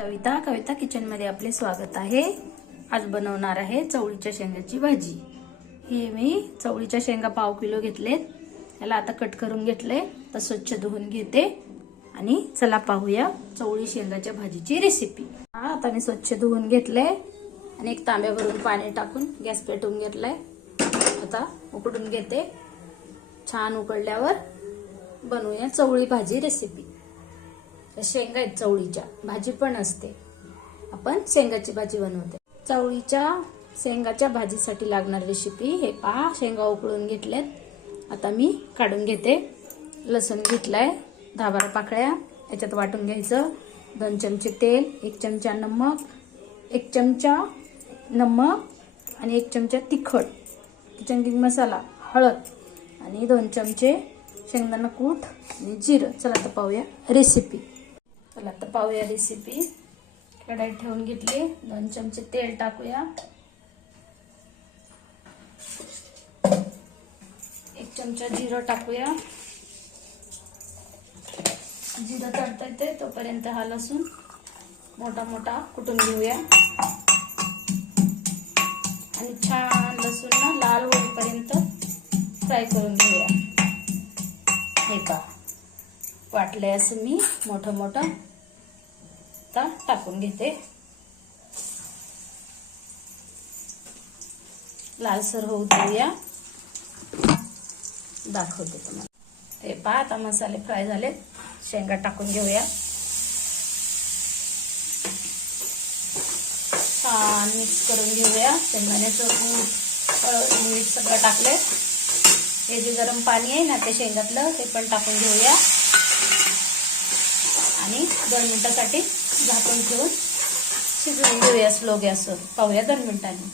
कविता kitchen मध्ये आपले स्वागत आहे। आज बनवणार आहे चवळीच्या शेंगाची भाजी। ही मी चवळीच्या शेंगा पाव किलो घेतलेत। याला आता कट करून घेतले, तर स्वच्छ धुवून घेते आणि चला पाहूया चवळी शेंगाच्या भाजीची रेसिपी। आता मी स्वच्छ धुवून घेतले आणि एक तांब्या भरून पाणी टाकून गॅस पेटवून घेतलाय। आता उकडून घेते। छान उकळल्यावर बनवूया चवळी भाजी रेसिपी। शेंगा आहेत चवळीच्या, भाजी पण असते, आपण शेंगाची भाजी बनवते। चवळीच्या शेंगाच्या भाजीसाठी लागणार रेसिपी हे पहा। शेंगा उकळून घेतल्यात, आता मी काढून घेते। लसूण घेतलाय 10-12 पाकळ्या, याच्यात वाटून घ्यायचं। 2 चमचे तेल, 1 चमचा नमक, 1 चमचा आणि 1 चमचा तिखट, किचन किंग मसाला, हळद आणि 2 चमचे शेंगदाणा कूट आणि जिरं। चला आता पाहूया रेसिपी। कढई ठेवून घेतली, 2 चमचे तेल टाकूया, 1 चमचा जिरं टाकूया। जिरं तडतडते तोपर्यंत हा लसूण मोठा मोठा कुटून घेऊया आणि छान लसूण लाल होईपर्यंत फ्राय करून घेऊया। हे पहा, वाटलंय असं मी मोठं मोठं आता टाकून घेते। लालसर होऊ देऊया, दाखवते तुम्हाला। हे पहा, आता मसाले फ्राय झाले, शेंगा टाकून घेऊया। छान मिक्स करून घेऊया। शेंगदाण्याचं कूट, हळद, मीठ सगळं टाकले। हे जे गरम पाणी आहे ना ते शेंगातलं, ते पण टाकून घेऊया आणि 2 मिनिटांसाठी झाकून ठेवून शिजवून घेऊया स्लो गॅसवर। पाहूया 2 मिनिटांनी।